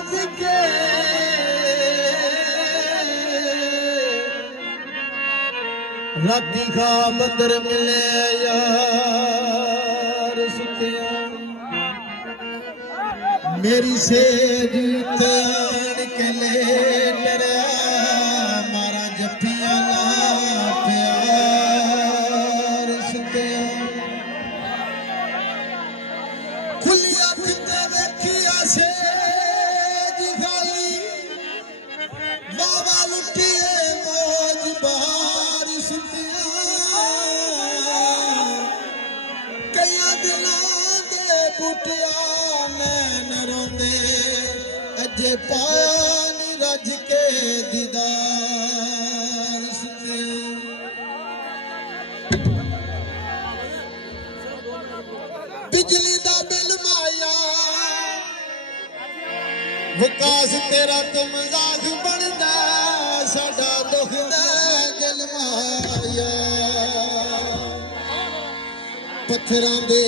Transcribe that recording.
सदके राती खा बंदर मिले यार सुतिया मेरी सेज तान के ले डरा मारा जफिया ना प्यार सुतिया खुलिया किते देखिया सेज खाली बाबा लुटिए मौज बार सुतिया कई दिलों दे बूटिया नैन रोंदे अजे पानी रज के दीदार सुतिया बिजली दा बिल माया विकास तेरा तो मजाक बनदा साडा दुख दा दिल माया पत्थरां दे